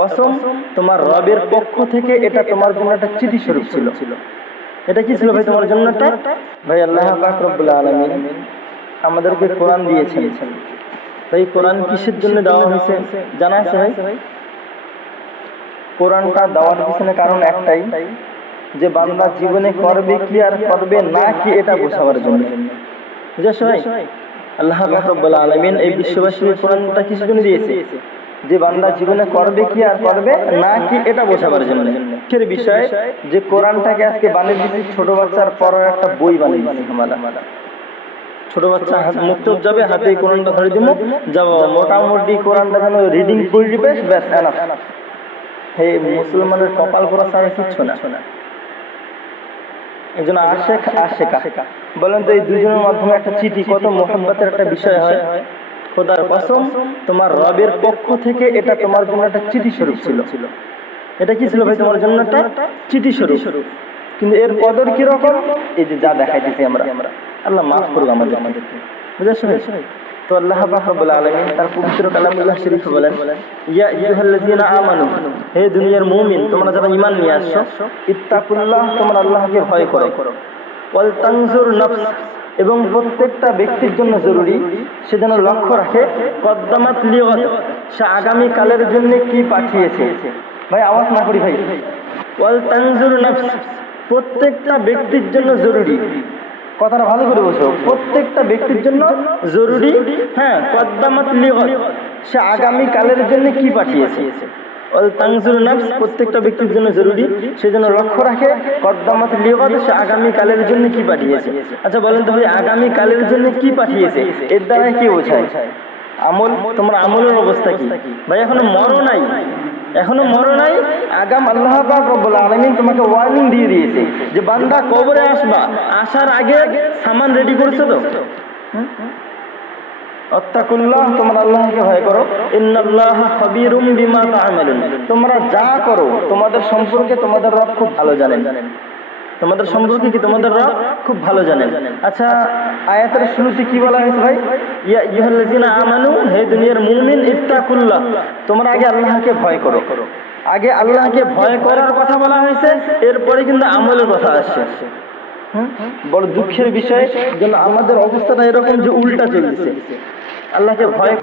কসম তোমার রবের পক্ষ থেকে এটা তোমার জন্য একটা চিঠি স্বরূপ ছিল। এটা কি ছিল ভাই তোমার জন্য? ভাই আল্লাহ পাক রব্বুল আলামিন আমাদেরকে কোরআন দিয়েছেন। ভাই কোরআন কিসের জন্য দেওয়া হয়েছে জানা আছে ভাই? কোরআনটা দেওয়ার পিছনে কারণ একটাই, যে বান্দা জীবনে করবে কি আর করবে না কি এটা বোঝাবার জন্য। বুঝেছো ভাই? আল্লাহ পাক রব্বুল আলামিন এই বিশ্ববাসীকে কোরআনটা কিসের জন্য দিয়েছে? যে বান্দা জীবনে করবে কি আর করবে না কি এটা বোঝাবার জন্য। এর বিষয় যে কোরআনটাকে আজকে বানিয়ে দিয়েছি ছোট বাচ্চার পড়ার একটা বই বানিয়ে দিয়েছি। আমরা ছোট বাচ্চা মুক্ত যাবে, হাতে কোরআনটা ধরে দিব, যাব মোটামুটি কোরআনটা যেন রিডিং করে দিবে, ব্যাস এনাফ। হে মুসলমানের কপাল পোড়া ছাড়া কিচ্ছু না। একজন আশেক আশেকা, বলেন তো এই দুজনের মাধ্যমে একটা চিঠি কত মোহাম্মতের একটা বিষয় হয়। খোদার কসম তোমার রবের পক্ষ থেকে এটা তোমার জন্য একটা চিঠি স্বরূপ ছিল। এটা কি ছিল ভাই তোমার জন্য? একটা চিঠি স্বরূপ। কিন্তু এর কদর কি রকম, এই যে যা দেখাইতেছি আমরা, আল্লাহ মাফ করুক আমাদেরকে। বুঝেছো ভাই? তো আল্লাহ পাক রব্বুল আলামিন তার পবিত্র কালামুল্লাহ শরীফে বলেন, ইয়া আইয়ুহাল্লাযীনা আমানু, হে দুনিয়ার মুমিন তোমরা যারা ঈমান নিয়ে আসছো, ইত্তাকুল্লাহ তোমরা আল্লাহকে ভয় করো, ওয়াল তানজুর নাফস, এবং প্রত্যেকটা ব্যক্তির জন্য জরুরি সে যেন লক্ষ্য রাখে, কদ্দামাত লিগাদ, সে আগামী কালের জন্য কি পাঠিয়েছে। ভাই আওয়াজ না করি ভাই। ওয়াল তানজুর নাফস, প্রত্যেকটা ব্যক্তির জন্য জরুরি, কথাটা ভালো করে বসো, প্রত্যেকটা ব্যক্তির জন্য জরুরি, হ্যাঁ, কদ্দামাত লিগাদ, সে আগামী কালের জন্য কি পাঠিয়েছে। ওয়াল তানজুর নাফস, প্রত্যেকটা ব্যক্তির জন্য জরুরি সে যেন লক্ষ্য রাখে, কদ্দামাত লিগাদ, সে আগামী কালের জন্য কি পাঠিয়েছে। আচ্ছা বলেন তো ভাই আগামী কালের জন্য কি পাঠিয়েছে এর দ্বারা কি বোঝায়? আমল। তোমার আমলের অবস্থা কি ভাই? এখনো মরো নাই, আগাম আল্লাহ পাক রব্বুল আলামিন তোমাকে ওয়ার্নিং দিয়ে দিয়েছে যে বান্দা কবরে আসবা, আসার আগে সামান রেডি করছো তো? আত্তাকুল্লাহ, তোমরা আল্লাহকে ভয় করো, ইন্নাল্লাহা খাবীরুম বিমা তা'মালুন, তোমরা যা করো তোমাদের সম্পর্কে তোমাদের রব খুব ভালো জানেন। তোমাদের সম্পর্কে কি তোমাদের রব খুব ভালো জানেন। আচ্ছা আয়াতের শুরুতে কি বলা হয়েছে ভাই? ইয়া আইয়ুহাল্লাযীনা আমানু, হে দুনিয়ার মুমিন, ইত্তাকুল্লাহ, তোমরা আগে আল্লাহকে ভয় করো। আগে আল্লাহকে ভয় করার কথা বলা হয়েছে, এরপরে কিন্তু আমলের কথা আসছে। বড় দুঃখের বিষয় যেন আমাদের অবস্থাটা এরকম যে উল্টা চলছে। আল্লাহকে ভয়